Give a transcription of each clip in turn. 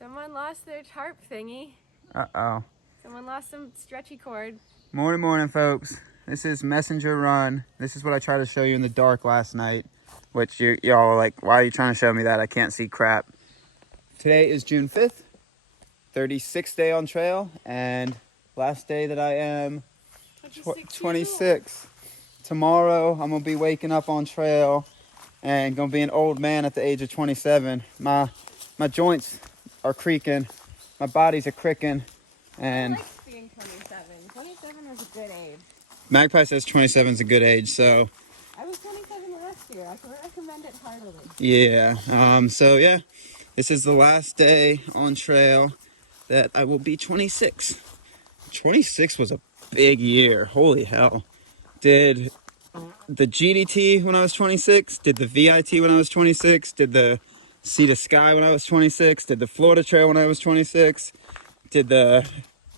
Someone lost their tarp thingy. Uh-oh. Someone lost some stretchy cord. Morning, folks. This is Messenger Run. This is what I tried to show you in the dark last night, which y'all are like, why are you trying to show me that? I can't see crap. Today is June 5th, 36th day on trail, and last day that I am 26. Tomorrow, I'm going to be waking up on trail and going to be an old man at the age of 27. My joints are creaking. My body's a cricking. And I like being 27. 27 is a good age. Magpie says 27 is a good age, so. I was 27 last year. I can recommend it heartily. Yeah. So yeah, this is the last day on trail that I will be 26. 26 was a big year. Holy hell. Did the GDT when I was 26, did the VIT when I was 26, did the Sea to Sky when I was 26, did the Florida Trail when I was 26, did the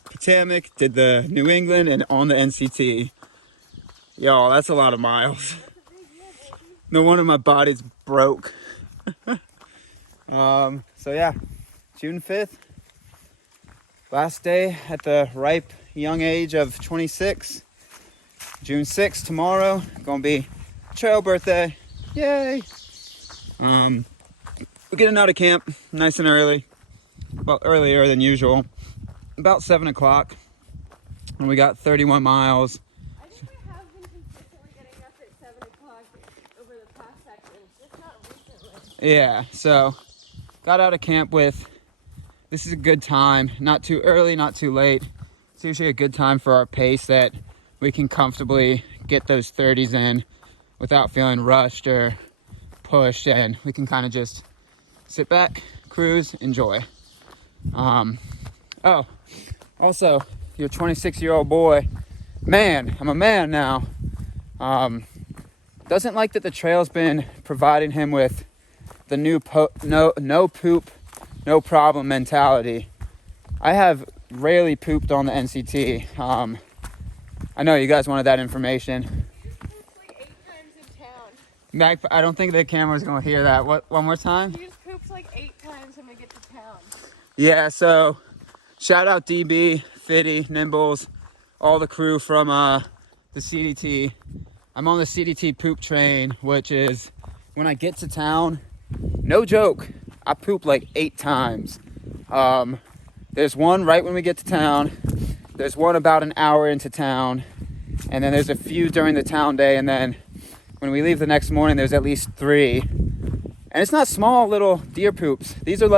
Potomac, did the New England, and on the NCT. Y'all, that's a lot of miles. No wonder my body's broke. So yeah, June 5th, last day at the ripe young age of 26. June 6th, tomorrow, gonna be trail birthday. Yay! We're getting out of camp nice and early. Well, earlier than usual. About 7 o'clock. And we got 31 miles. I think I have been consistently getting up at 7 o'clock over the past sections, just not recently. Yeah, so got out of camp with, this is a good time. Not too early, not too late. It's usually a good time for our pace that we can comfortably get those 30s in without feeling rushed or pushed, and we can kind of just sit back, cruise, enjoy. Oh, also, your 26-year-old boy, man, I'm a man now, doesn't like that the trail's been providing him with the new no poop, no problem mentality. I have rarely pooped on the NCT. I know you guys wanted that information. You just pooped like 8 times in town. Magpie, I don't think the camera's gonna hear that. What? One more time? You just pooped like 8 times when we get to town. Yeah, so shout out DB, Fitty, Nimbles, all the crew from the CDT. I'm on the CDT poop train, which is when I get to town, no joke, I poop like 8 times. There's one right when we get to town. There's one about an hour into town. And then there's a few during the town day. And then when we leave the next morning, there's at least 3. And it's not small little deer poops. These are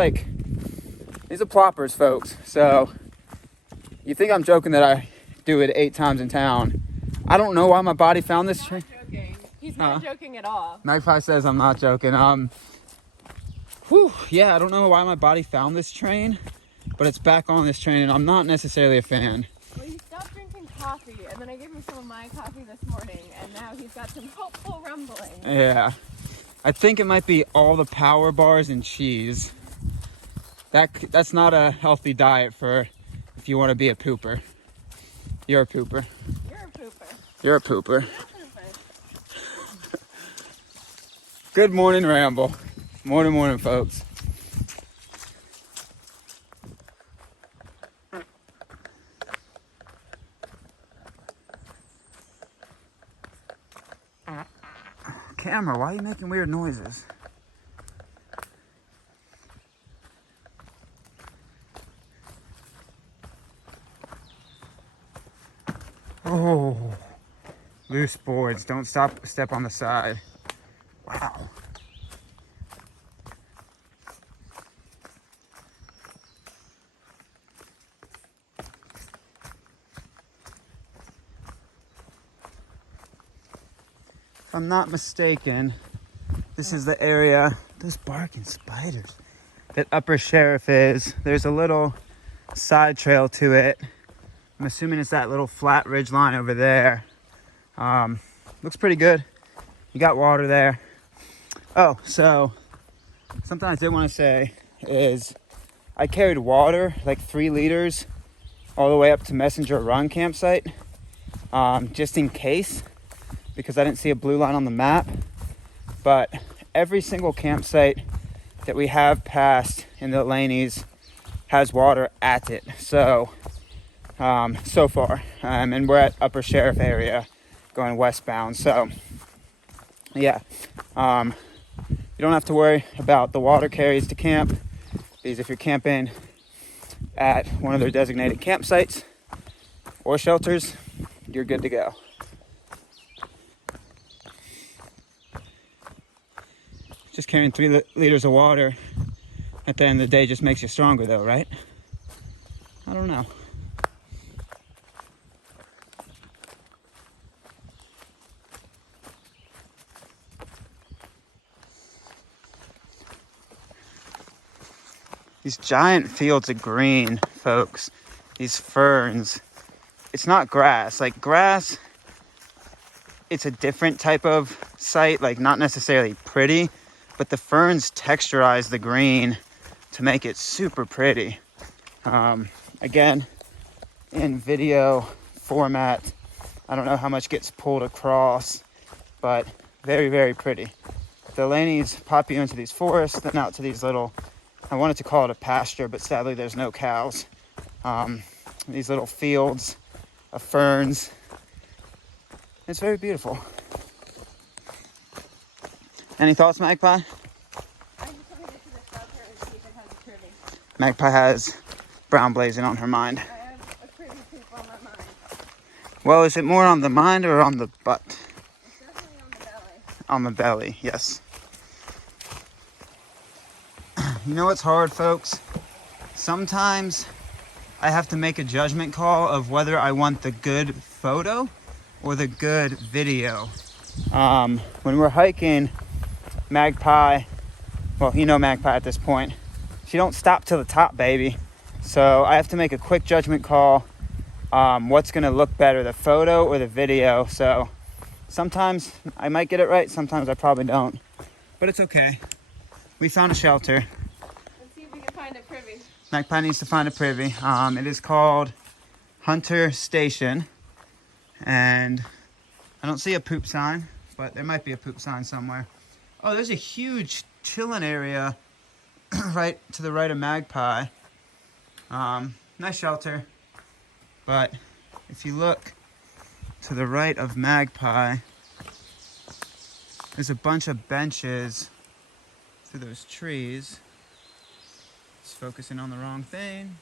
ploppers, folks. So you think I'm joking that I do it 8 times in town. I don't know why my body found this train. Joking. He's not joking at all. Magpie says I'm not joking. Yeah, I don't know why my body found this train, but it's back on this train, and I'm not necessarily a fan. Well, he stopped drinking coffee, and then I gave him some of my coffee this morning, and now he's got some hopeful rumbling. Yeah, I think it might be all the power bars and cheese. That's not a healthy diet for if you want to be a pooper. You're a pooper. You're a pooper. You're a pooper. You're a pooper. Good morning, Ramble. Morning, folks. Camera, why are you making weird noises? Oh, loose boards. Don't step on the side. Wow. If I'm not mistaken, this is the area, those barking spiders, that Upper Sheriff is. There's a little side trail to it. I'm assuming it's that little flat ridge line over there. Looks pretty good. You got water there. Oh, so something I did want to say is I carried water, like 3 liters, all the way up to Messenger Run campsite, just in case, because I didn't see a blue line on the map. But every single campsite that we have passed in the Laney's has water at it. So so far, and we're at Upper Sheriff area going westbound. So yeah, you don't have to worry about the water carries to camp, because if you're camping at one of their designated campsites or shelters, you're good to go. Just carrying 3 liters of water at the end of the day just makes you stronger though, right? I don't know. These giant fields of green, folks, these ferns, it's not grass. Like grass, it's a different type of site, like not necessarily pretty, but the ferns texturize the green to make it super pretty. Again, in video format, I don't know how much gets pulled across, but very, very pretty. The lanes pop you into these forests, then out to these little, I wanted to call it a pasture, but sadly there's no cows. These little fields of ferns. It's very beautiful. Any thoughts, Magpie? I just want to get to the shelter and see if it has a privy. Magpie has brown blazing on her mind. I have a privy poop on my mind. Well, is it more on the mind or on the butt? It's definitely on the belly. On the belly, yes. You know what's hard, folks? Sometimes I have to make a judgment call of whether I want the good photo or the good video. When we're hiking, Magpie, well, you know Magpie at this point, she don't stop till the top, baby. So I have to make a quick judgment call. What's gonna look better, the photo or the video? So sometimes I might get it right, sometimes I probably don't. But it's okay. We found a shelter. Let's see if we can find a privy. Magpie needs to find a privy. It is called Hunter Station. And I don't see a poop sign, but there might be a poop sign somewhere. Oh, there's a huge chilling area right to the right of Magpie. Nice shelter. But if you look to the right of Magpie, there's a bunch of benches through those trees. Just focusing on the wrong thing.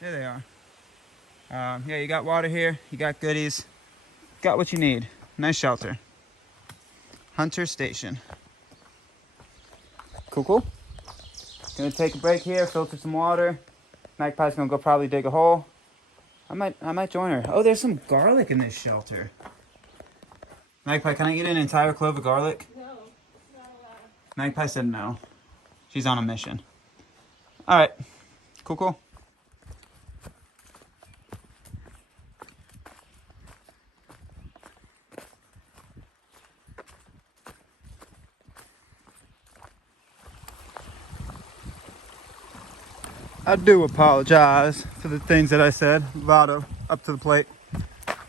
There they are. Yeah, you got water here. You got goodies. Got what you need. Nice shelter. Hunter Station. Cool. Gonna take a break here, filter some water. Magpie's gonna go probably dig a hole. I might join her. Oh, there's some garlic in this shelter. Magpie, can I eat an entire clove of garlic? No, it's not allowed. Magpie said no. She's on a mission. All right. Cool. I do apologize for the things that I said. Vado, up to the plate.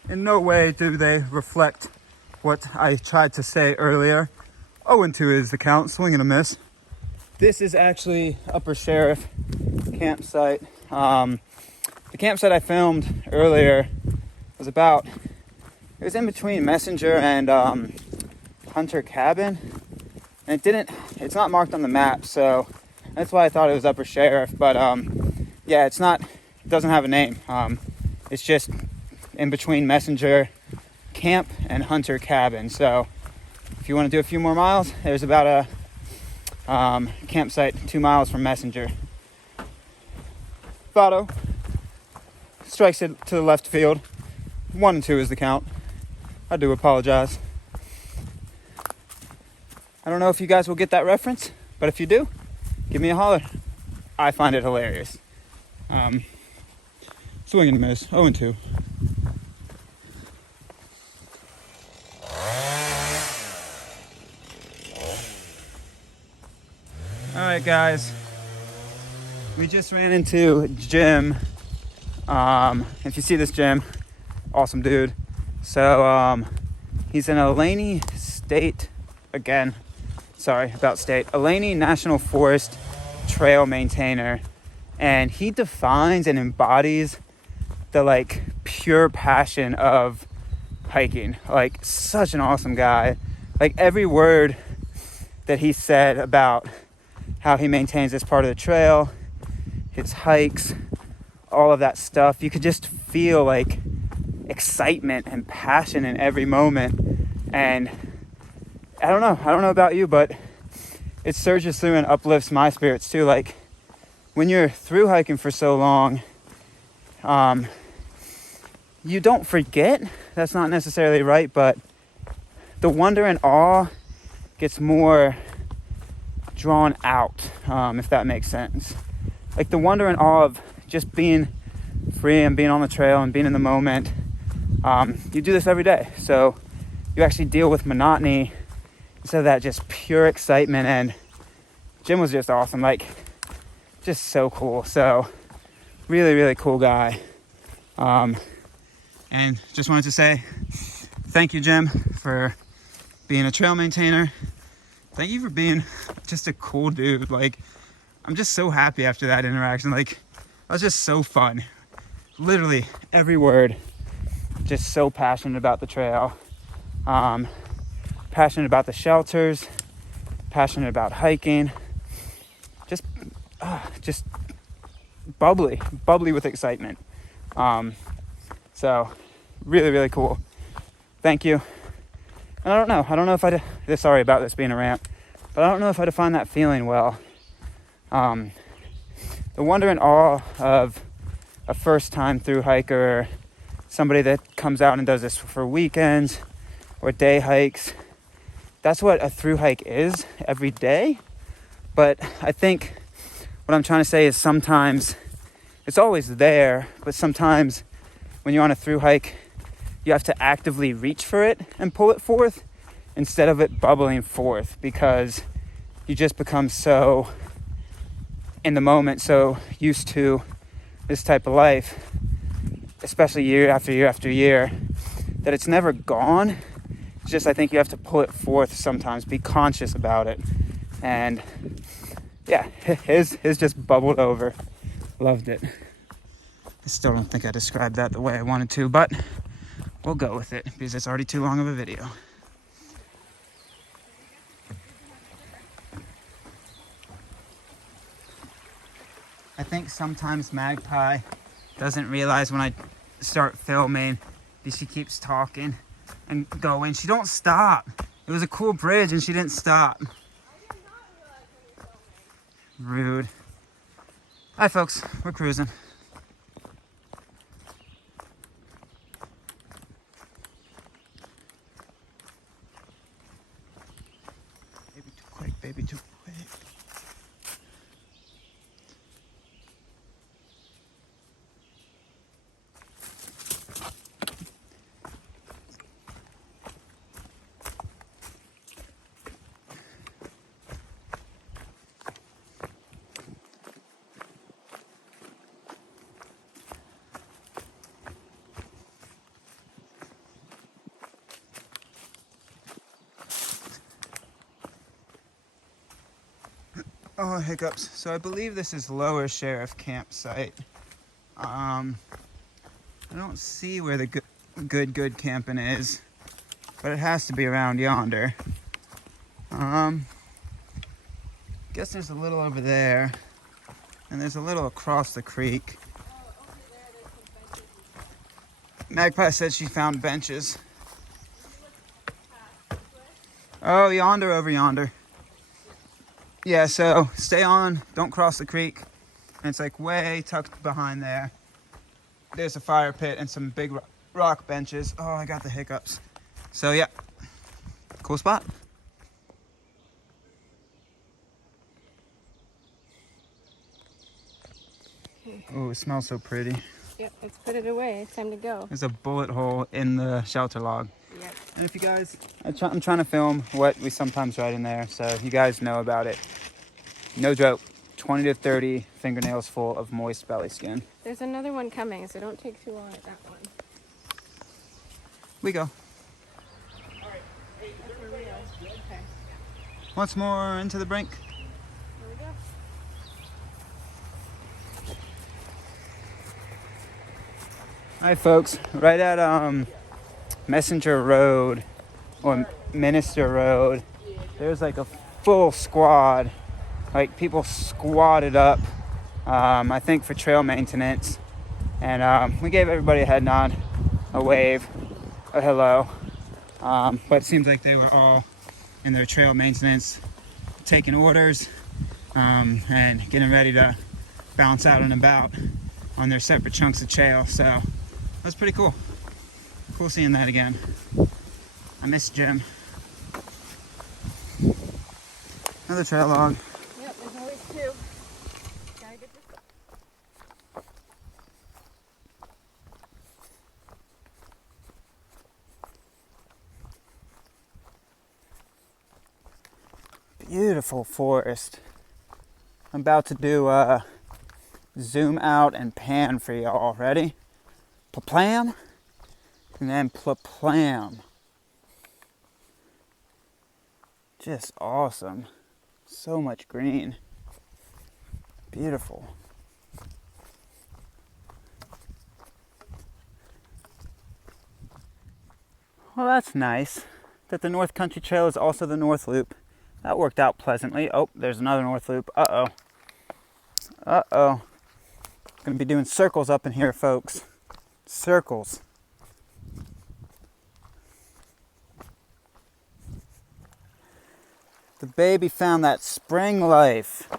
In no way do they reflect what I tried to say earlier. 0-2 is the count, swing and a miss. This is actually Upper Sheriff campsite. The campsite I filmed earlier was it was in between Messenger and Hunter Cabin. And it's not marked on the map, so that's why I thought it was Upper Sheriff. But yeah, it doesn't have a name. It's just in between Messenger Camp and Hunter Cabin. So if you want to do a few more miles, there's about a campsite 2 miles from Messenger. Vado strikes it to the left field. 1-2 is the count. I do apologize. I don't know if you guys will get that reference, but if you do, give me a holler. I find it hilarious. Swing and a miss. 0-2. Alright guys, we just ran into Jim. If you see this Jim, awesome dude. So he's in Olaney State, Olaney National Forest trail maintainer, And he defines and embodies the like pure passion of hiking. Like, such an awesome guy. Like, every word that he said about how he maintains this part of the trail, his hikes, all of that stuff, you could just feel like excitement and passion in every moment. And I don't know about you, but it surges through and uplifts my spirits too. Like, when you're through hiking for so long, you don't forget. That's not necessarily right, but the wonder and awe gets more drawn out, if that makes sense. Like, the wonder and awe of just being free and being on the trail and being in the moment. You do this every day, so you actually deal with monotony instead of that just pure excitement. And Jim was just awesome, like, just so cool. So really, really cool guy. And just wanted to say thank you, Jim, for being a trail maintainer. Thank you for being just a cool dude. Like, I'm just so happy after that interaction. Like, that was just so fun. Literally every word. Just so passionate about the trail. Passionate about the shelters. Passionate about hiking. Just bubbly with excitement. So really, really cool. Thank you. And I don't know if sorry about this being a rant, but I don't know if I define that feeling well. The wonder and awe of a first time through hiker, somebody that comes out and does this for weekends or day hikes. That's what a through hike is every day. But I think what I'm trying to say is sometimes it's always there, but sometimes when you're on a through hike, you have to actively reach for it and pull it forth instead of it bubbling forth, because you just become so in the moment, so used to this type of life, especially year after year after year, that it's never gone. It's just, I think you have to pull it forth sometimes, be conscious about it. And yeah, his just bubbled over. Loved it. I still don't think I described that the way I wanted to, but we'll go with it because it's already too long of a video. I think sometimes Magpie doesn't realize when I start filming that she keeps talking and going. She don't stop. It was a cool bridge and she didn't stop. Rude. Hi folks, we're cruising. Baby too quick, baby too quick. Oh, hiccups. So I believe this is Lower Sheriff Campsite. I don't see where the good camping is, but it has to be around yonder. Guess there's a little over there, and there's a little across the creek. Magpie said she found benches. Oh, yonder, over yonder. Yeah, so stay on, don't cross the creek. And it's like way tucked behind there. There's a fire pit and some big rock benches. Oh, I got the hiccups. So yeah, cool spot. Oh, it smells so pretty. Yep, let's put it away. It's time to go. There's a bullet hole in the shelter log. Yep. And if you guys, I'm trying to film what we sometimes write in there, so you guys know about it. No joke, 20 to 30 fingernails full of moist belly skin. There's another one coming, so don't take too long at that one. We go. All right. Hey, that's where we are. Okay. Once more into the brink. Here we go. Hi, folks. Right at Messenger Road or Minister Road, there's like a full squad. Like people squatted up, I think for trail maintenance. And we gave everybody a head nod, a wave, a hello. But it seems like they were all in their trail maintenance, taking orders, and getting ready to bounce out and about on their separate chunks of trail. So that's pretty cool. Cool seeing that again. I miss Jim. Another trail log. Yep, there's always two. Gotta get this. Beautiful forest. I'm about to do zoom out and pan for y'all. Ready? Plam, and then plam. Just awesome. So much green. Beautiful. Well, that's nice. That the North Country Trail is also the North Loop. That worked out pleasantly. Oh, there's another North Loop. Uh-oh. Uh-oh. Gonna be doing circles up in here, folks. Circles. The baby found that spring life.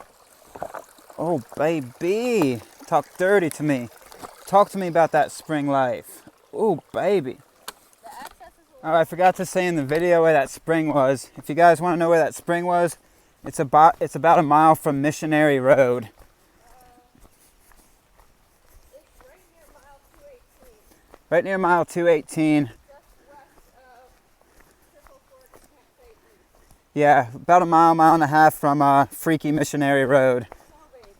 Oh, baby. Talk dirty to me. Talk to me about that spring life. Oh, baby. Oh, I forgot to say in the video where that spring was. If you guys want to know where that spring was, it's about a mile from Missionary Road. It's right near mile 218. Right near mile 218. Just west of Triple Forks Campsite East. Yeah, about a mile and a half from Freaky Missionary Road. Oh, baby.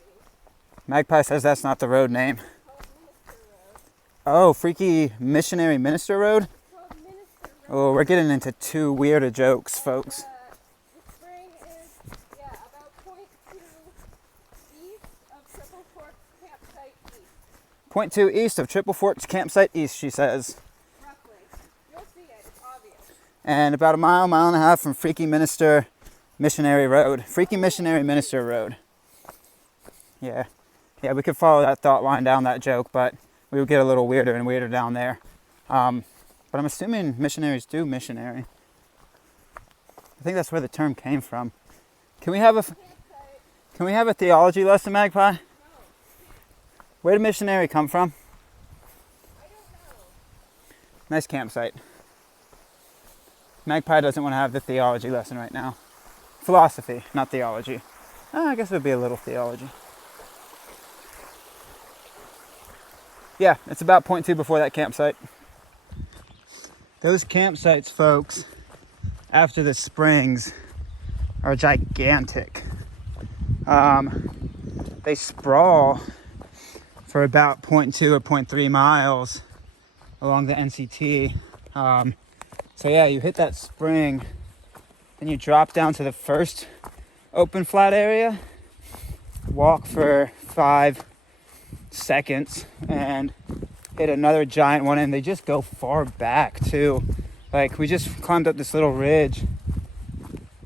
Magpie says that's not the road name. Called Minister Road. Oh, Freaky Missionary Minister Road? Called Minister Road. Oh, we're getting into two weirder jokes, folks. The spring is, about 0.2 east of Triple Forks Campsite East. 0.2 east of Triple Forks Campsite East, she says. Roughly. You'll see it. It's obvious. And about a mile and a half from Freaky Minister Missionary Road. Freaky Missionary Minister Road. Yeah. Yeah, we could follow that thought line down that joke, but we would get a little weirder and weirder down there. But I'm assuming missionaries do missionary. I think that's where the term came from. Can we have a theology lesson, Magpie? No. Where did missionary come from? I don't know. Nice campsite. Magpie doesn't want to have the theology lesson right now. Philosophy, not theology. I guess it would be a little theology. Yeah, it's about 0.2 before that campsite. Those campsites, folks, after the springs, are gigantic. They sprawl for about 0.2 or 0.3 miles along the NCT. So yeah, you hit that spring, then you drop down to the first open flat area, walk for 5 seconds, and hit another giant one, and they just go far back too. Like, we just climbed up this little ridge,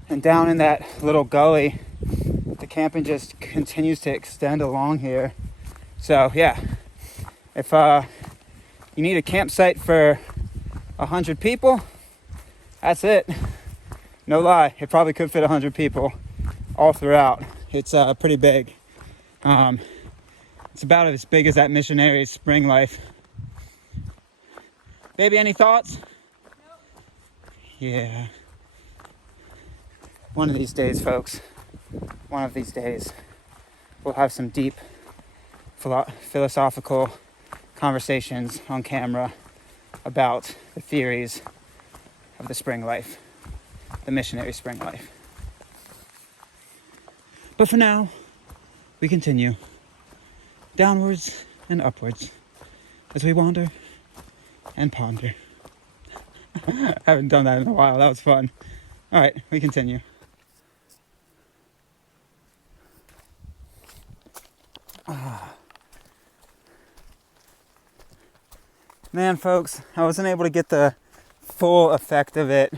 and down in that little gully, the camping just continues to extend along here. So yeah, if you need a campsite for 100 people, that's it. No lie, it probably could fit 100 people all throughout. It's pretty big. It's about as big as that missionary spring life. Baby, any thoughts? Nope. Yeah. One of these days, folks, one of these days, we'll have some deep philosophical conversations on camera about the theories of the spring life, the missionary spring life. But for now, we continue downwards and upwards as we wander and ponder. I haven't done that in a while. That was fun. All right, we continue. Man, folks, I wasn't able to get the full effect of it,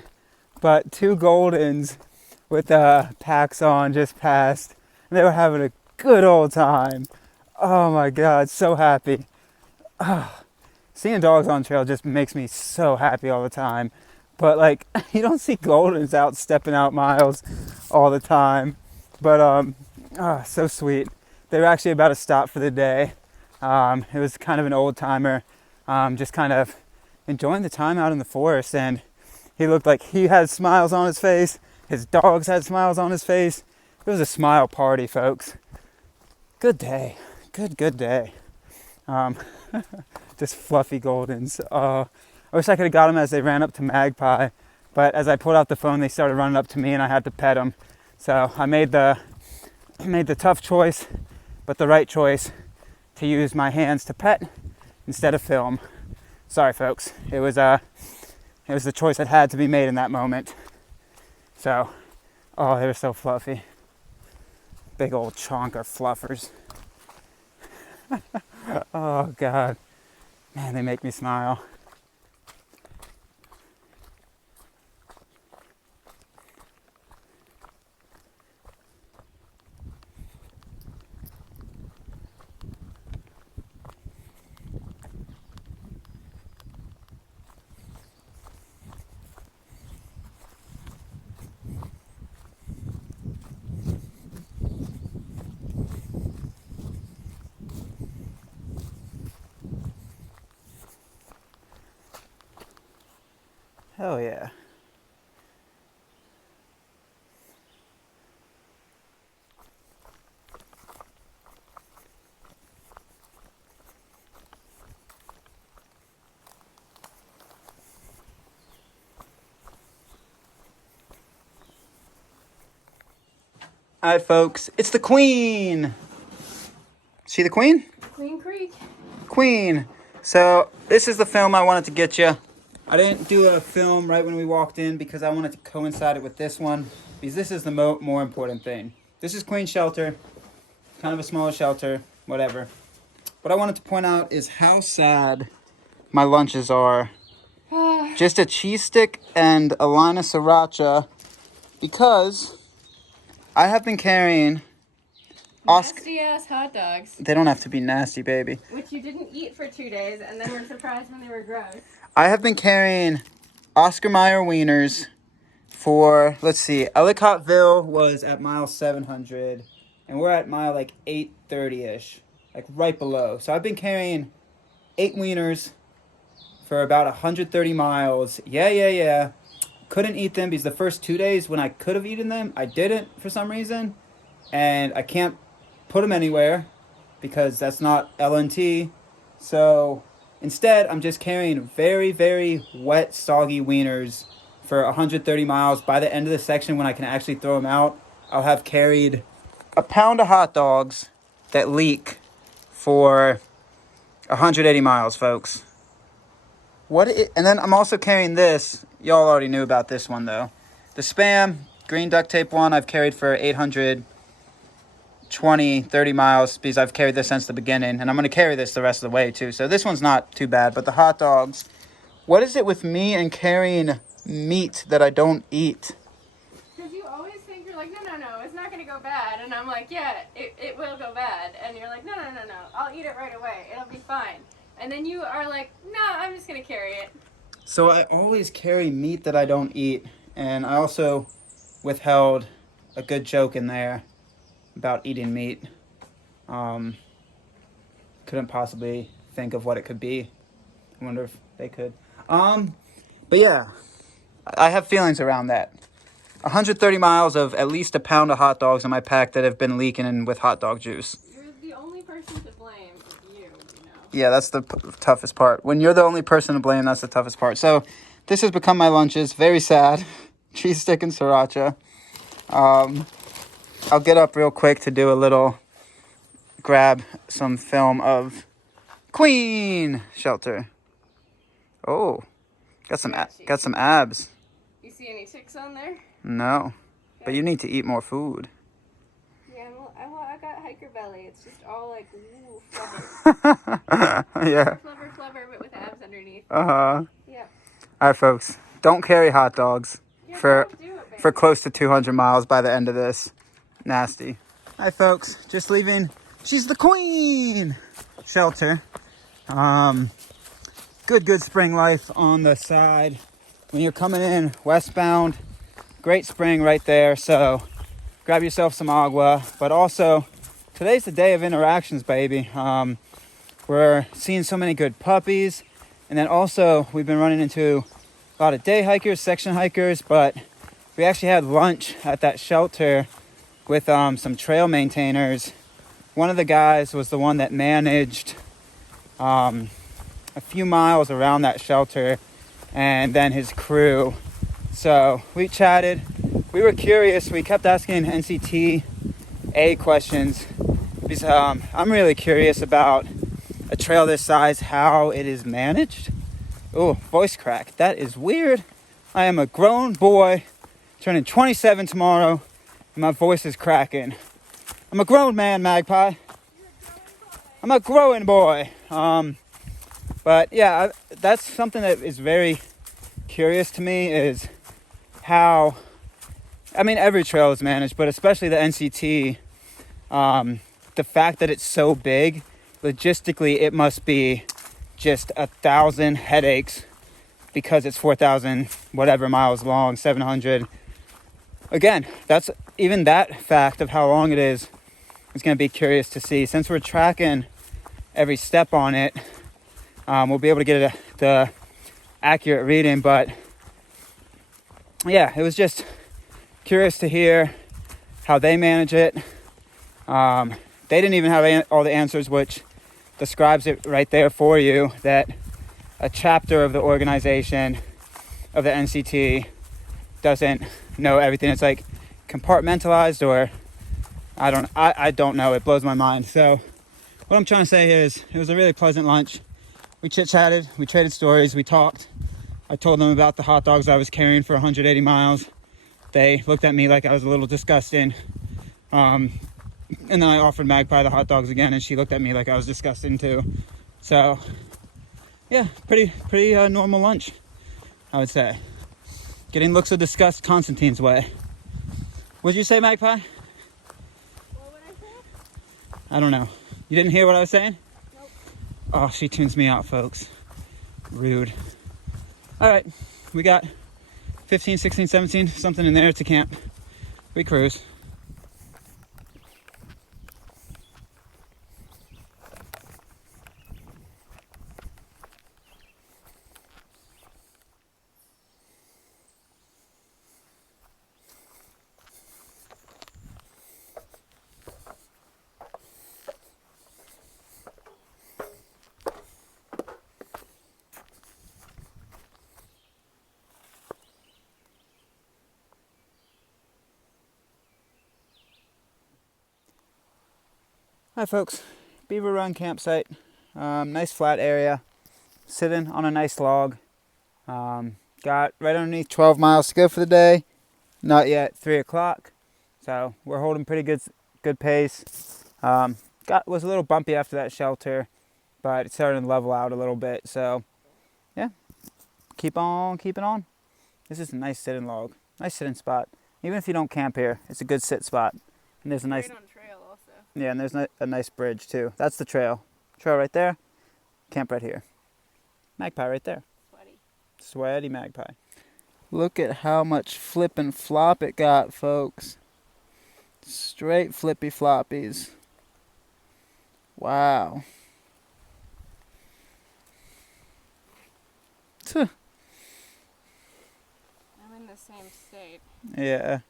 but 2 Goldens with packs on just passed. And they were having a good old time. Oh my God, so happy. Seeing dogs on trail just makes me so happy all the time. But like, you don't see Goldens out stepping out miles all the time. But so sweet. They were actually about to stop for the day. It was kind of an old timer, just kind of enjoying the time out in the forest. And he looked like he had smiles on his face. His dogs had smiles on his face. It was a smile party, folks. Good day. Good day. Just fluffy Goldens. I wish I could have got them as they ran up to Magpie, but as I pulled out the phone, they started running up to me and I had to pet them. So I made the tough choice, but the right choice, to use my hands to pet instead of film. Sorry, folks. It was the choice that had to be made in that moment. So, oh, they were so fluffy. Big old chonker fluffers. Oh God, man, they make me smile. Hell yeah. All right, folks, it's the Queen. See the Queen? Queen Creek. Queen. So this is the film I wanted to get you. I didn't do a film right when we walked in because I wanted to coincide it with this one, because this is the more important thing. This is Queen Shelter, kind of a smaller shelter, whatever. What I wanted to point out is how sad my lunches are. Just a cheese stick and a line of sriracha, because I have been carrying Nasty ass hot dogs. They don't have to be nasty, baby. Which you didn't eat for 2 days and then were surprised when they were gross. I have been carrying Oscar Mayer wieners for, let's see, Kellettville was at mile 700, and we're at mile like 830-ish, like right below. So I've been carrying 8 wieners for about 130 miles. Yeah. Couldn't eat them because the first 2 days when I could have eaten them, I didn't for some reason. And I can't put them anywhere because that's not LNT. So instead, I'm just carrying very, very wet, soggy wieners for 130 miles. By the end of the section, when I can actually throw them out, I'll have carried a pound of hot dogs that leak for 180 miles, folks. And then I'm also carrying this. Y'all already knew about this one, though. The Spam green duct tape one I've carried for 830 miles because I've carried this since the beginning. And I'm going to carry this the rest of the way, too. So this one's not too bad. But the hot dogs, what is it with me and carrying meat that I don't eat? Because you always think, you're like, no, it's not going to go bad. And I'm like, yeah, it will go bad. And you're like, no, I'll eat it right away. It'll be fine. And then you are like, no, I'm just going to carry it. So I always carry meat that I don't eat. And I also withheld a good joke in there about eating meat. Couldn't possibly think of what it could be. I wonder if they could. But yeah, I have feelings around that. 130 miles of at least a pound of hot dogs in my pack that have been leaking in with hot dog juice. You're the only person to blame is you know. Yeah, that's the toughest part. When you're the only person to blame, that's the toughest part. So this has become my lunches. Very sad. Cheese stick and sriracha. I'll get up real quick to do a little, grab some film of Queen Shelter. Oh, got some abs. You see any ticks on there? No, but you need to eat more food. Yeah, I got hiker belly. It's just all like, ooh, flubber. Yeah. Flubber, but with abs underneath. Uh-huh. Yeah. All right, folks. Don't carry hot dogs Yeah, for don't do it, baby. for close to 200 miles by the end of this. Nasty. Hi, folks. Just leaving. She's the queen. Shelter. Good spring life on the side. When you're coming in westbound, great spring right there. So grab yourself some agua. But also, today's the day of interactions, baby. We're seeing so many good puppies. And then also, we've been running into a lot of day hikers, section hikers. But we actually had lunch at that shelter with some trail maintainers. One of the guys was the one that managed a few miles around that shelter, and then his crew. So we chatted. We were curious. We kept asking NCTA questions because I'm really curious about a trail this size, how it is managed. Oh, voice crack. That is weird. I am a grown boy, turning 27 tomorrow, and my voice is cracking. I'm a grown man, Magpie. I'm a growing boy. But yeah, that's something that is very curious to me, is how, I mean, every trail is managed, but especially the NCT, the fact that it's so big, logistically, it must be just 1,000 headaches because it's 4,000 whatever miles long, 700. Again, that's even that fact of how long it is going to be curious to see. Since we're tracking every step on it, we'll be able to get the accurate reading. But yeah, it was just curious to hear how they manage it. They didn't even have all the answers, which describes it right there for you, that a chapter of the organization of the NCT doesn't know everything. It's like compartmentalized, or I don't know. It blows my mind. So what I'm trying to say is, it was a really pleasant lunch. We chit-chatted, we traded stories, we talked. I told them about the hot dogs I was carrying for 180 miles. They looked at me like I was a little disgusting. And then I offered Magpie the hot dogs again, and she looked at me like I was disgusting too. So yeah, pretty normal lunch, I would say. Getting looks of disgust Constantine's way. What'd you say, Magpie? What would I say? I don't know. You didn't hear what I was saying? Nope. Oh, she tunes me out, folks. Rude. All right, we got 15, 16, 17, something in there to camp. We cruise. Hi folks, Beaver Run campsite. Nice flat area, sitting on a nice log. Got right underneath 12 miles to go for the day. Not yet 3 o'clock, so we're holding pretty good pace. Was a little bumpy after that shelter, but it's starting to level out a little bit. So yeah, keep on keeping on. This is a nice sitting log, nice sitting spot. Even if you don't camp here, it's a good sit spot. And there's a nice. Right on trail also. Yeah, and there's a nice bridge too. That's the trail. Trail right there. Camp right here. Magpie right there. Sweaty Magpie. Look at how much flip and flop it got, folks. Straight flippy floppies. Wow. Tuh. I'm in the same state. Yeah.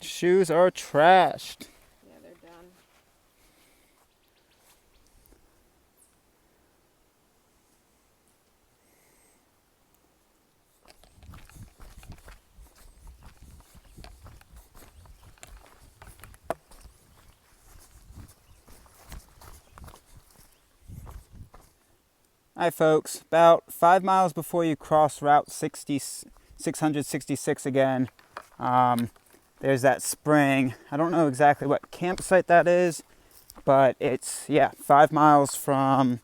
Shoes are trashed. Yeah, they're done. Alright folks, about 5 miles before you cross Route 666 again, there's that spring. I don't know exactly what campsite that is, but it's, 5 miles from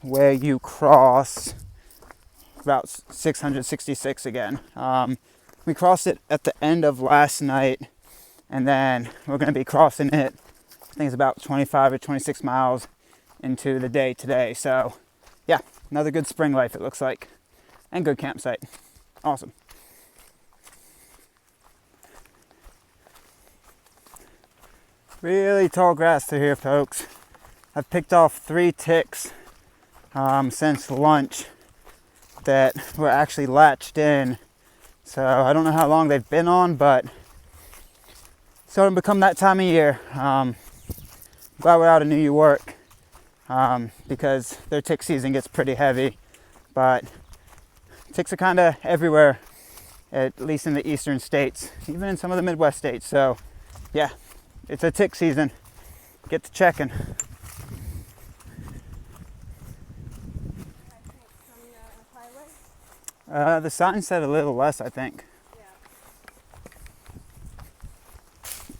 where you cross Route 666 again. We crossed it at the end of last night, and then we're going to be crossing it, I think it's about 25 or 26 miles into the day today. So yeah, another good spring life it looks like, and good campsite. Awesome. Really tall grass through here, folks. I've picked off 3 ticks since lunch that were actually latched in. So I don't know how long they've been on, but it's starting to become that time of year. Glad we're out of New York because their tick season gets pretty heavy, but ticks are kind of everywhere, at least in the eastern states, even in some of the Midwest states. So yeah, it's a tick season. Get to checking. The sign said a little less, I think. Yeah.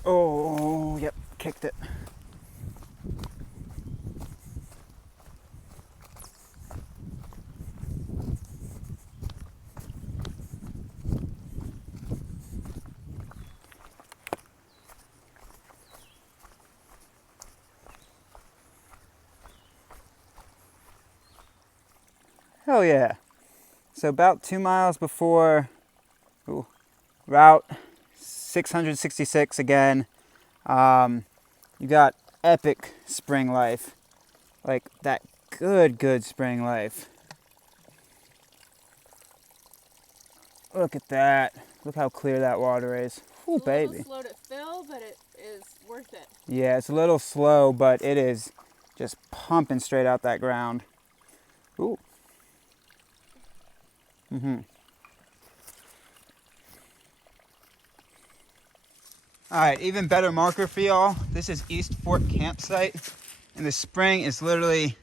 Oh, yep, kicked it. Hell yeah. So about 2 miles before Route 666 again, you got epic spring life. Like that good spring life. Look at that. Look how clear that water is. Ooh, It's a baby. little slow to fill, but it is worth it. Yeah, it's a little slow, but it is just pumping straight out that ground. Ooh. All right, even better marker for y'all. This is East Fork campsite, and the spring is literally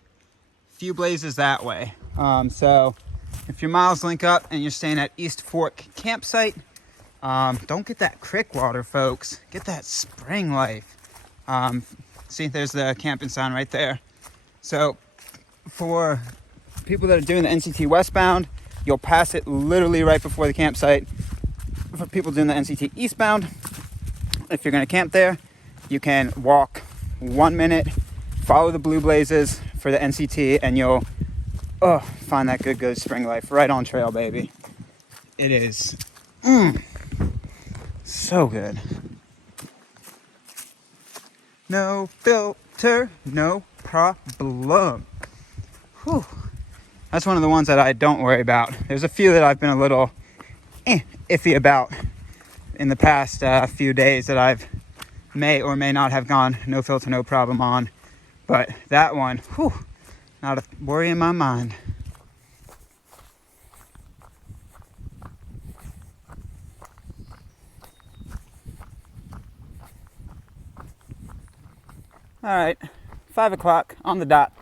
a few blazes that way. So if your miles link up and you're staying at East Fork campsite, don't get that creek water, folks. Get that spring life. See, there's the camping sign right there. So for people that are doing the NCT westbound, you'll pass it literally right before the campsite. For people doing the NCT eastbound, if you're going to camp there, you can walk 1 minute, follow the blue blazes for the NCT, and you'll find that good spring life right on trail, baby. It is so good. No filter, no problem. Whew. That's one of the ones that I don't worry about. There's a few that I've been a little iffy about in the past few days that I've may or may not have gone no filter, no problem on. But that one, whew, not a worry in my mind. All right, 5 o'clock on the dot.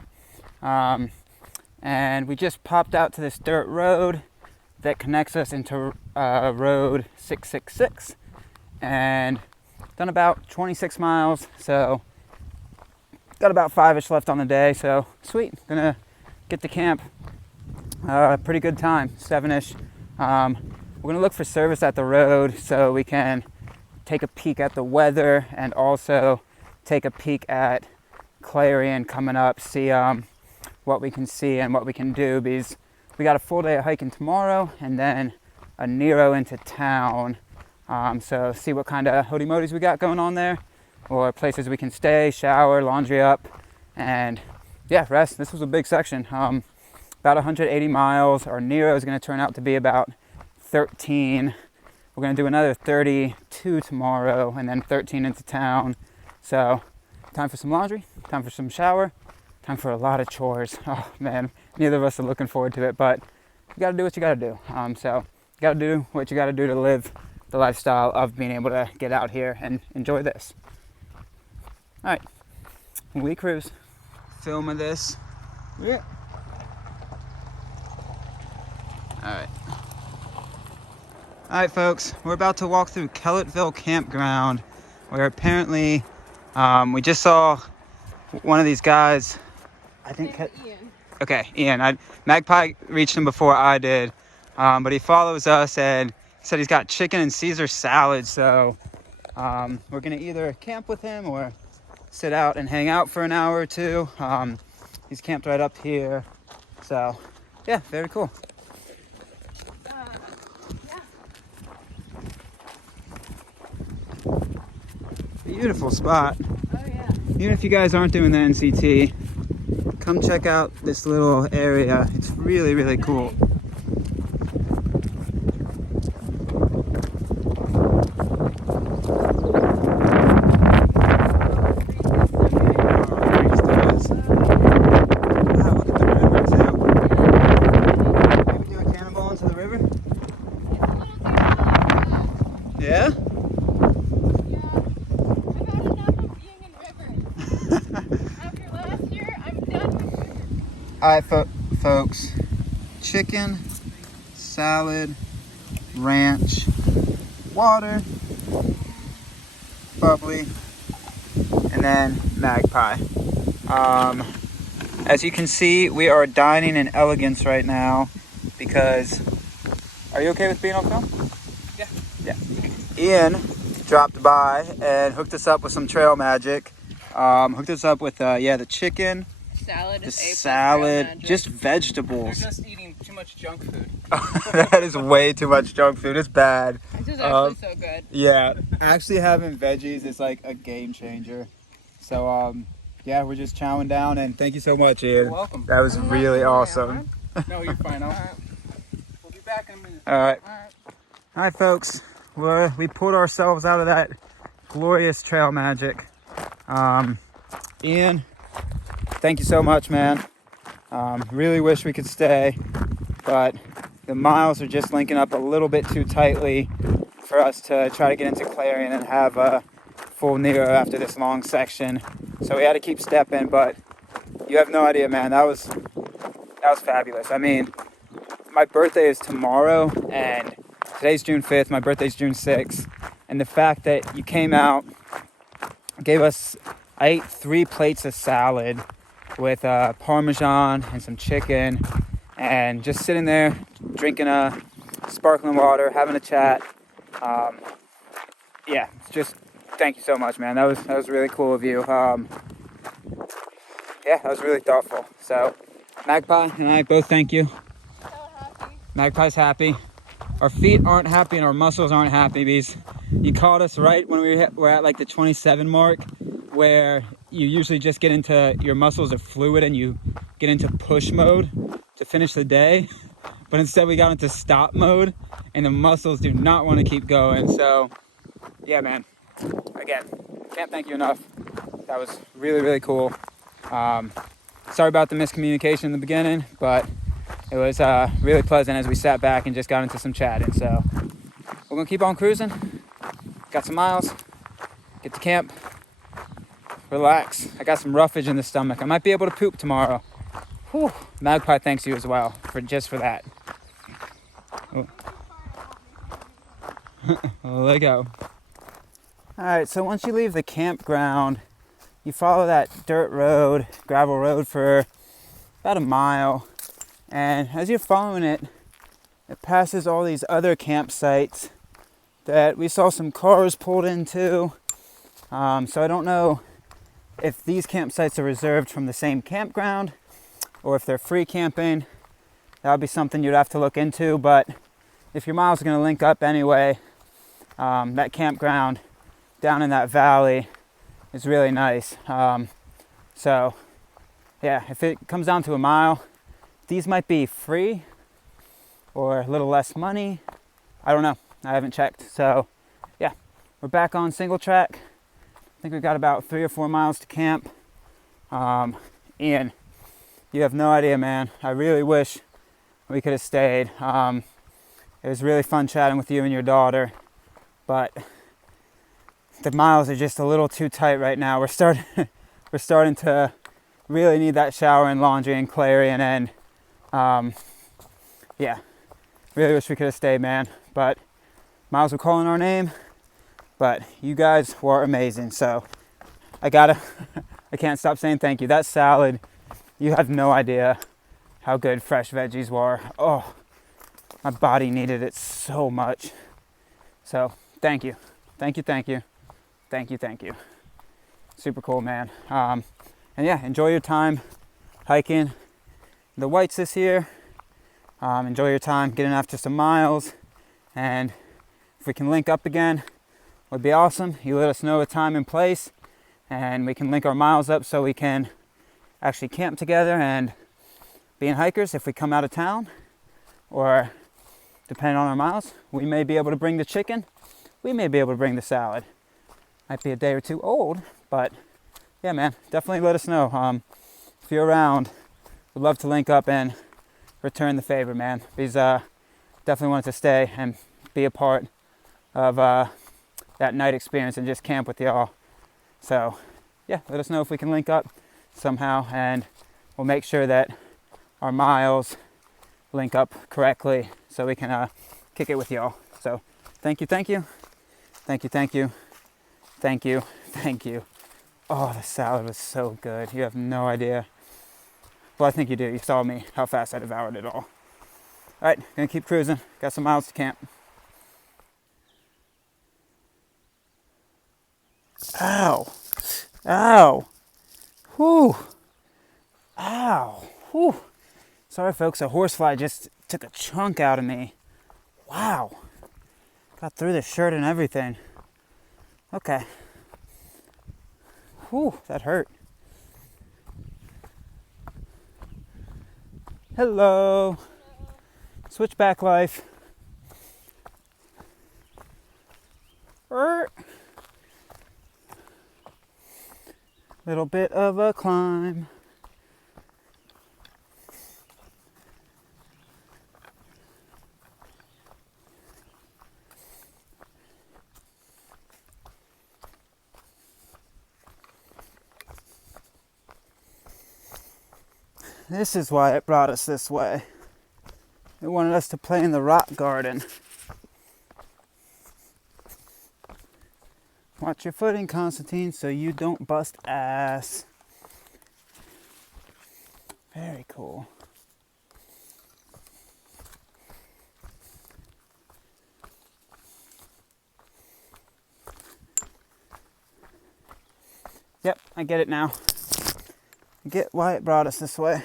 And we just popped out to this dirt road that connects us into road 666, and done about 26 miles, so got about 5-ish left on the day. So sweet, gonna get to camp. Pretty good time, 7-ish. We're gonna look for service at the road so we can take a peek at the weather and also take a peek at Clarion coming up, see what we can see and what we can do, because we got a full day of hiking tomorrow and then a Nero into town. So see what kind of hoody modis we got going on there, or places we can stay, shower, laundry up, and yeah, rest. This was a big section, about 180 miles. Our Nero is going to turn out to be about 13. We're going to do another 32 tomorrow and then 13 into town. So time for some laundry, time for some shower, time for a lot of chores. Oh man, neither of us are looking forward to it, but you gotta do what you gotta do. So you gotta do what you gotta do to live the lifestyle of being able to get out here and enjoy this. All right, we cruise. Film of this. Yeah. All right, folks, we're about to walk through Kellettville campground, where apparently we just saw one of these guys. I think Okay, Ian. Magpie reached him before I did, but he follows us and said he's got chicken and Caesar salad. So we're gonna either camp with him or sit out and hang out for an hour or two. He's camped right up here. So yeah, very cool. Yeah. Beautiful spot. Oh yeah. Even if you guys aren't doing the NCT, come check out this little area. It's really, really cool. Wow, look at the river too. Maybe do a cannonball into the river? Yeah? All right, folks. Chicken, salad, ranch, water, bubbly, and then Magpie. As you can see, we are dining in elegance right now because... Are you okay with being on film? Yeah. Yeah. Ian dropped by and hooked us up with some trail magic. Hooked us up with, the chicken. Salad The is A+, salad, trail magic. just They're vegetables. just eating too much junk food. That is way too much junk food. It's bad. This is actually so good. Yeah, actually having veggies is like a game changer. So, yeah, we're just chowing down, and thank you so much, Ian. You're welcome. That was really awesome. No, you're fine. We'll be back in a minute. All right. All right. All right, folks. We pulled ourselves out of that glorious trail magic. Ian, thank you so much, man. Really wish we could stay, but the miles are just linking up a little bit too tightly for us to try to get into Clarion and have a full Nero after this long section. So we had to keep stepping, but you have no idea, man. That was fabulous. I mean, my birthday is tomorrow, and today's June 5th. My birthday's June 6th. And the fact that you came out, gave us... I ate 3 plates of salad with Parmesan and some chicken, and just sitting there drinking sparkling water, having a chat. Yeah, just thank you so much, man. That was really cool of you. Yeah, that was really thoughtful. So Magpie and I both thank you. So happy. Magpie's happy. Our feet aren't happy and our muscles aren't happy because you caught us right when we're at like the 27 mark, where you usually just get into, your muscles are fluid and you get into push mode to finish the day. But instead we got into stop mode and the muscles do not want to keep going. So yeah, man, again, can't thank you enough. That was really, really cool. Sorry about the miscommunication in the beginning, but it was really pleasant as we sat back and just got into some chatting. So we're gonna keep on cruising. Got some miles, get to camp, relax. I got some roughage in the stomach. I might be able to poop tomorrow. Whew. Magpie thanks you as well for that. Oh. Well, there you go. All right, so once you leave the campground, you follow that dirt road, gravel road for about a mile. And as you're following it, it passes all these other campsites that we saw some cars pulled into. So I don't know if these campsites are reserved from the same campground or if they're free camping. That would be something you'd have to look into. But if your miles are going to link up anyway, that campground down in that valley is really nice. So yeah, if it comes down to a mile, these might be free or a little less money. I don't know. I haven't checked. So yeah, we're back on single track. I think we've got about 3 or 4 miles to camp. Ian, you have no idea, man. I really wish we could have stayed. It was really fun chatting with you and your daughter, but the miles are just a little too tight right now. We're starting to really need that shower and laundry and Clarion, and yeah, really wish we could have stayed, man. But miles were calling our name, but you guys were amazing. So I can't stop saying thank you. That salad, you have no idea how good fresh veggies were. Oh, my body needed it so much. So thank you. Thank you, thank you. Thank you, thank you. Super cool, man. And yeah, enjoy your time hiking the Whites this year. Enjoy your time getting after some miles. And if we can link up again, would be awesome. You let us know a time and place, and we can link our miles up so we can actually camp together and being hikers. If we come out of town, or depending on our miles, we may be able to bring the chicken. We may be able to bring the salad. Might be a day or two old, but yeah, man, definitely let us know. If you're around, we'd love to link up and return the favor, man. Because definitely wanted to stay and be a part of that night experience and just camp with y'all. So yeah, let us know if we can link up somehow, and we'll make sure that our miles link up correctly so we can kick it with y'all. So thank you, thank you, thank you, thank you, thank you, thank you. Oh, the salad was so good. You have no idea. Well, I think you do. You saw me, how fast I devoured it all. All right, gonna keep cruising. Got some miles to camp. Ow. Ow. Whew. Ow. Whew. Sorry, folks. A horsefly just took a chunk out of me. Wow. Got through the shirt and everything. Okay. Whew, that hurt. Hello. Switchback life. Little bit of a climb. This is why it brought us this way. It wanted us to play in the rock garden. Watch your footing, Constantine, so you don't bust ass. Very cool. Yep, I get it now. I get why it brought us this way.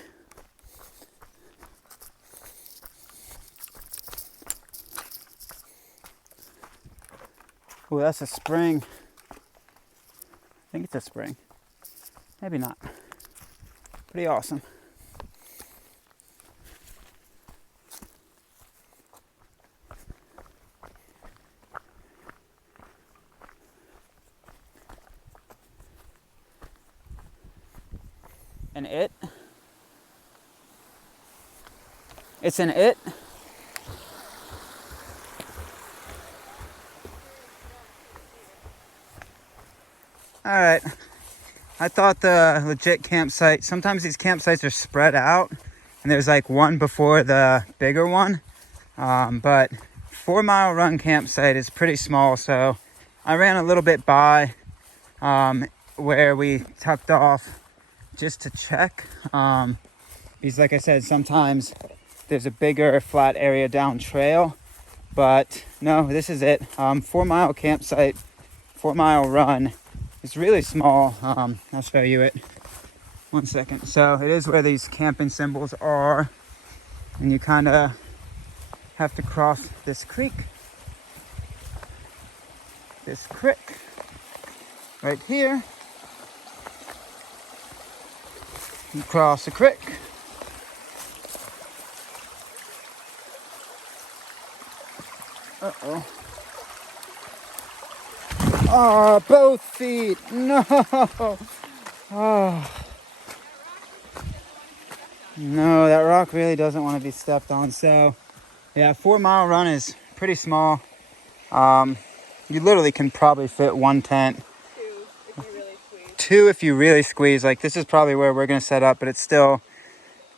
Oh, that's a spring. I think it's a spring. Maybe not. Pretty awesome. An it? It's an it? Alright, I thought the legit campsite, sometimes these campsites are spread out and there's like one before the bigger one, but 4 Mile Run campsite is pretty small, so I ran a little bit by where we tucked off just to check, because like I said, sometimes there's a bigger flat area down trail, but no, this is it. 4 Mile campsite, 4 Mile Run. It's really small. I'll show you it. 1 second. So it is where these camping symbols are. And you kind of have to cross this creek. This creek. Right here. You cross the creek. Uh-oh. Oh, both feet. No. Oh. No, that rock really doesn't want to be stepped on. So, yeah, 4 Mile Run is pretty small. You literally can probably fit one tent. Two if you really squeeze. Like, this is probably where we're going to set up, but it's still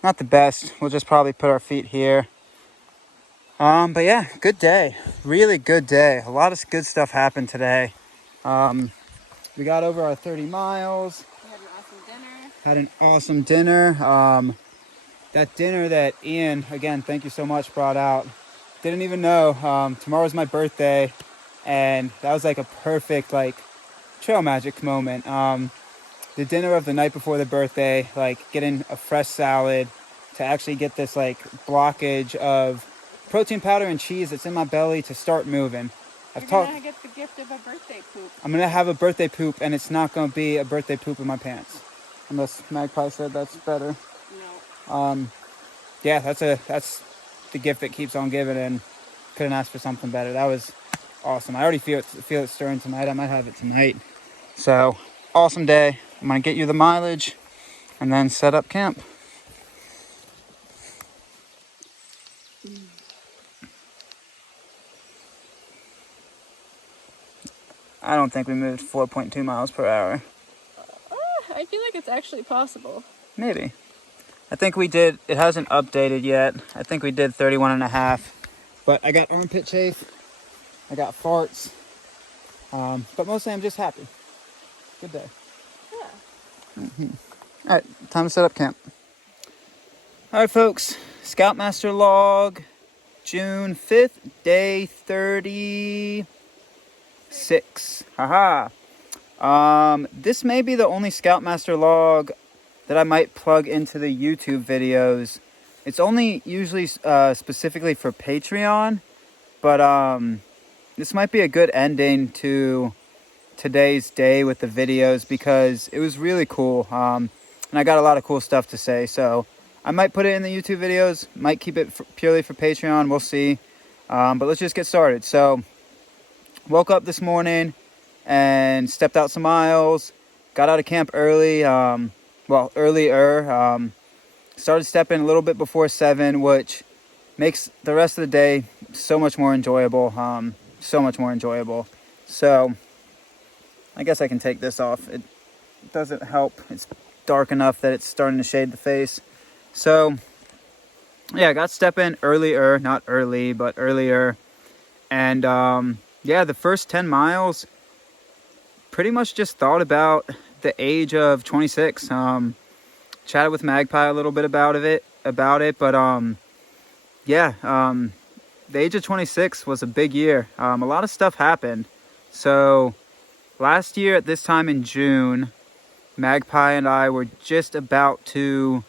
not the best. We'll just probably put our feet here. But yeah, good day. Really good day. A lot of good stuff happened today. We got over our 30 miles. We had an awesome dinner. Had an awesome dinner. that dinner that Ian, again, thank you so much, brought out. Didn't even know. Tomorrow's my birthday, and that was like a perfect like trail magic moment. The dinner of the night before the birthday, like getting a fresh salad to actually get this like blockage of protein powder and cheese that's in my belly to start moving. You're gonna get the gift of a birthday poop. I'm gonna have a birthday poop, and it's not gonna be a birthday poop in my pants, unless Magpie said that's better. No. Yeah, that's the gift that keeps on giving, and couldn't ask for something better. That was awesome. I already feel it stirring tonight. I might have it tonight. So awesome day. I'm gonna get you the mileage, and then set up camp. I don't think we moved 4.2 miles per hour. I feel like it's actually possible. Maybe. I think we did, it hasn't updated yet. I think we did 31 and a half. But I got armpit chafe. I got farts. But mostly I'm just happy. Good day. Yeah. All right, time to set up camp. All right, folks. Scoutmaster log, June 5th, day 36. Haha. This may be the only Scoutmaster log that I might plug into the YouTube videos. It's only usually specifically for Patreon, but this might be a good ending to today's day with the videos because it was really cool. And I got a lot of cool stuff to say, so I might put it in the YouTube videos, might keep it purely for Patreon, we'll see. But let's just get started. So, woke up this morning and stepped out some miles, got out of camp early, earlier. Started stepping a little bit before 7, which makes the rest of the day so much more enjoyable. So, I guess I can take this off. It doesn't help. It's dark enough that it's starting to shade the face. So, yeah, I got stepping earlier, not early, but earlier. And, the first 10 miles, pretty much just thought about the age of 26. Chatted with Magpie a little bit about it, but, the age of 26 was a big year. A lot of stuff happened. So, last year at this time in June, Magpie and I were just about to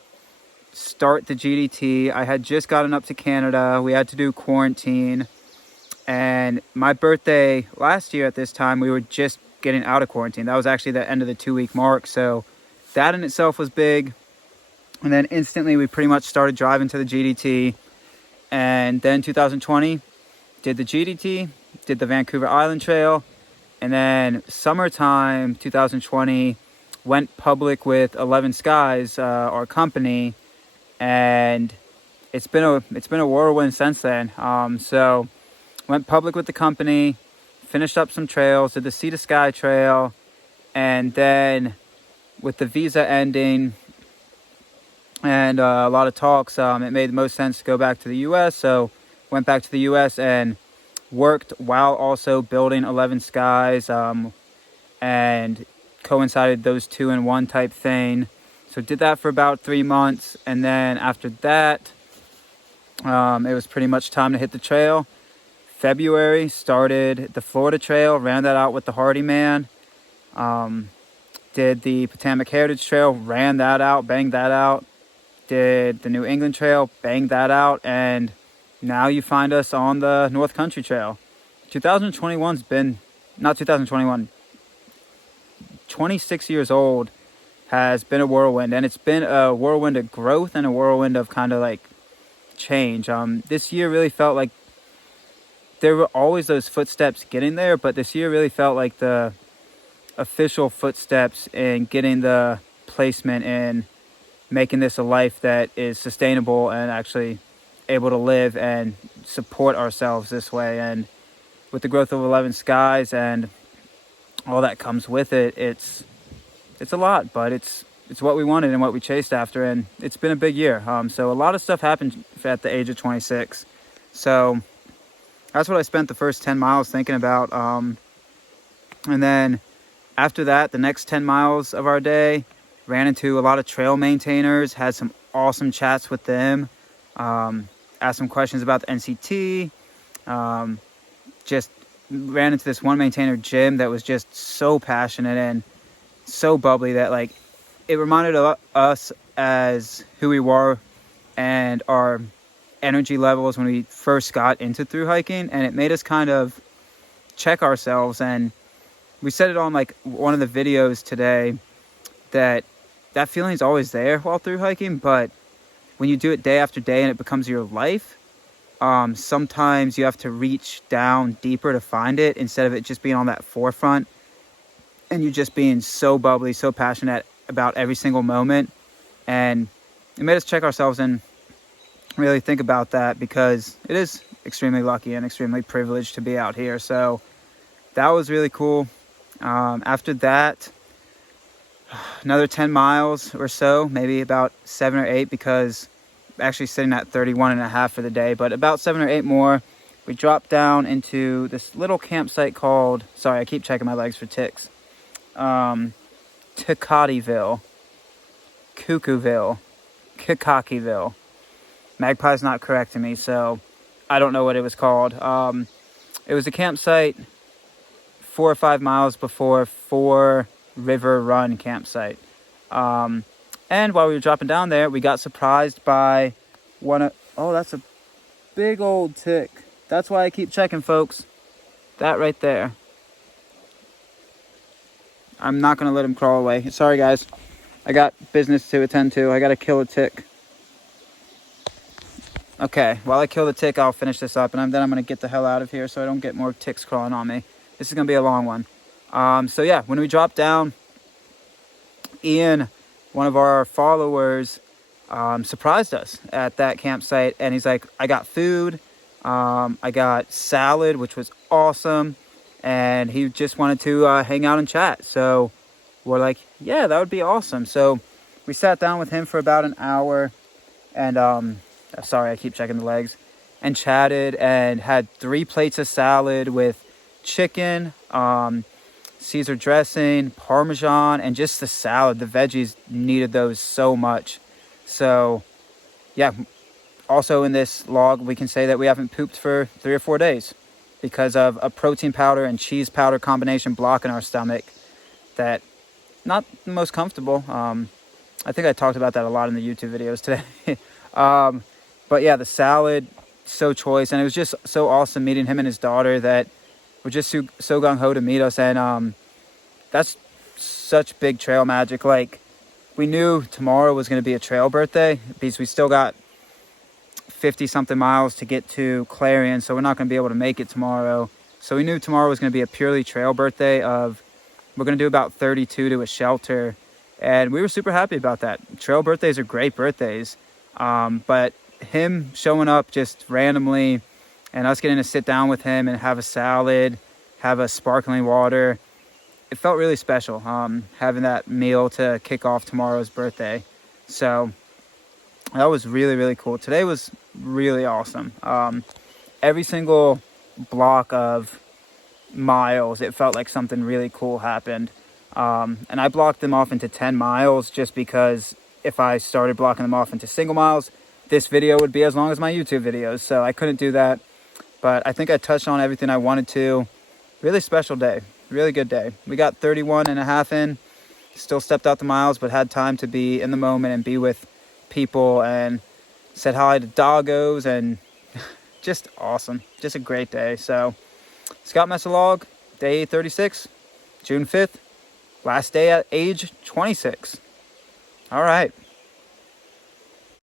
start the GDT. I had just gotten up to Canada. We had to do quarantine. And my birthday last year at this time, we were just getting out of quarantine. That was actually the end of the 2-week mark. So that in itself was big. And then instantly we pretty much started driving to the GDT. And then 2020, did the GDT, did the Vancouver Island Trail. And then summertime 2020, went public with 11 Skies, our company. And it's been a whirlwind since then. So went public with the company, finished up some trails, did the Sea to Sky Trail, and then with the visa ending and a lot of talks, it made the most sense to go back to the U.S., so went back to the U.S. and worked while also building 11 Skies, and coincided those 2 in 1 type thing. So did that for about 3 months, and then after that, it was pretty much time to hit the trail. February, started the Florida Trail, ran that out with the Hardy Man. Did the Potomac Heritage Trail, ran that out, banged that out. Did the New England Trail, banged that out. And now you find us on the North Country Trail. 2021's been, not 2021, 26 years old has been a whirlwind. And it's been a whirlwind of growth and a whirlwind of kind of like change. This year really felt like there were always those footsteps getting there, but this year really felt like the official footsteps in getting the placement in making this a life that is sustainable and actually able to live and support ourselves this way. And with the growth of 11 Skies and all that comes with it, it's a lot, but it's what we wanted and what we chased after, and it's been a big year. So a lot of stuff happened at the age of 26. So that's what I spent the first 10 miles thinking about. And then after that, the next 10 miles of our day, ran into a lot of trail maintainers, had some awesome chats with them, asked some questions about the NCT, just ran into this one maintainer, Jim, that was just so passionate and so bubbly that like it reminded us as who we were and our energy levels when we first got into through hiking, and it made us kind of check ourselves. And we said it on like one of the videos today that feeling is always there while through hiking, but when you do it day after day and it becomes your life, sometimes you have to reach down deeper to find it instead of it just being on that forefront and you just being so bubbly, so passionate about every single moment. And it made us check ourselves and really think about that, because it is extremely lucky and extremely privileged to be out here. So that was really cool. After that, another 10 miles or so, maybe about 7 or 8, because actually sitting at 31.5 for the day, but about 7 or 8 more. We dropped down into this little campsite called, sorry, I keep checking my legs for ticks, Kellettville, Kikakieville. Magpie's not correcting me, so I don't know what it was called. It was a campsite 4 or 5 miles before Beaver Run campsite. And while we were dropping down there, we got surprised by oh, that's a big old tick. That's why I keep checking, folks. That right there. I'm not going to let him crawl away. Sorry, guys. I got business to attend to. I got to kill a tick. Okay, while I kill the tick, I'll finish this up, and then I'm going to get the hell out of here so I don't get more ticks crawling on me. This is going to be a long one. So yeah, when we dropped down, Ian, one of our followers, surprised us at that campsite, and he's like, I got food, I got salad, which was awesome, and he just wanted to hang out and chat. So we're like, yeah, that would be awesome. So we sat down with him for about an hour, and sorry, I keep checking the legs, and chatted and had 3 plates of salad with chicken, Caesar dressing, Parmesan, and just the salad. The veggies needed those so much. So yeah, also in this log, we can say that we haven't pooped for 3 or 4 days because of a protein powder and cheese powder combination blocking our stomach. That not the most comfortable. I think I talked about that a lot in the YouTube videos today. But yeah, the salad, so choice. And it was just so awesome meeting him and his daughter that were just so gung-ho to meet us. And that's such big trail magic. Like, we knew tomorrow was going to be a trail birthday because we still got 50-something miles to get to Clarion, so we're not going to be able to make it tomorrow. So we knew tomorrow was going to be a purely trail birthday of, we're going to do about 32 to a shelter. And we were super happy about that. Trail birthdays are great birthdays. But him showing up just randomly and us getting to sit down with him and have a salad, have a sparkling water, it felt really special, having that meal to kick off tomorrow's birthday. So that was really, really cool. Today was really awesome. Every single block of miles, it felt like something really cool happened. And I blocked them off into 10 miles just because if I started blocking them off into single miles, this video would be as long as my YouTube videos. So I couldn't do that. But I think I touched on everything I wanted to. Really special day. Really good day. We got 31.5 in. Still stepped out the miles, but had time to be in the moment and be with people and said hi to doggos, and just awesome. Just a great day. So Scout Mesa Log, day 36, June 5th. Last day at age 26. All right.